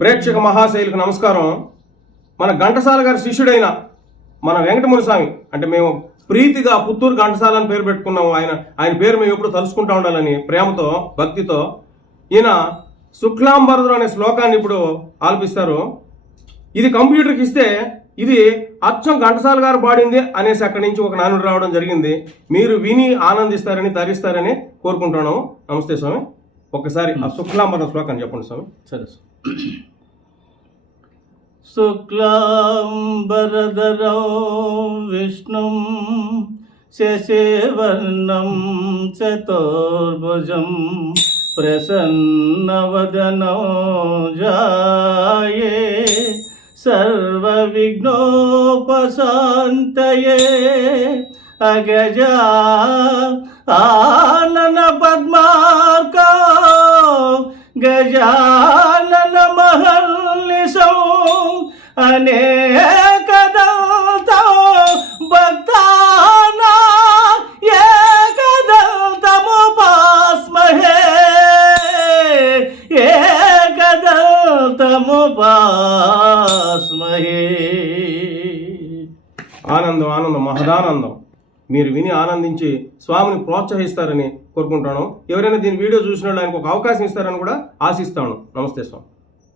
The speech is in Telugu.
ప్రేక్షక మహాశైలకు నమస్కారం. మన ఘంటసాల గారి శిష్యుడైన మన వెంకటమూరి స్వామి అంటే మేము ప్రీతిగా పుత్తూరు ఘంటసాల అని పేరు పెట్టుకున్నాము. ఆయన ఆయన పేరు మేము ఎప్పుడు తలుచుకుంటా ఉండాలని ప్రేమతో భక్తితో ఈయన శుక్లాంబరదుడు అనే శ్లోకాన్ని ఇప్పుడు ఆలపిస్తారు. ఇది కంప్యూటర్కి ఇస్తే ఇది అచ్చం ఘంటసాల గారు పాడింది అనేసి అక్కడి నుంచి ఒక నానుడు రావడం జరిగింది. మీరు విని ఆనందిస్తారని తరిస్తారని కోరుకుంటున్నాము. నమస్తే స్వామి. ఒకసారి ఆ శుక్లాంబరం శ్లోకాన్ని చెప్పండి స్వామి సరే శుక్లాంబరధరం విష్ణుం శశివర్ణం చతుర్భుజం ప్రసన్నవదనో జాయే సర్వవిఘ్నోపశాంతయే అగజా ఆనన గజానన మహర్నిశం అనేకదంతో భక్తానా ఏకదంతముపాస్మహే ఏకదంతముపాస్మహే ఆనందం ఆనందం మహదానందం. మీరు విని ఆనందించి స్వామిని ప్రోత్సహిస్తారని కోరుకుంటాను ఎవరైనా దీని వీడియో చూసిన వాళ్ళు ఆయనకు ఒక అవకాశం ఇస్తారని కూడా ఆశిస్తాను. నమస్తే స్వామి.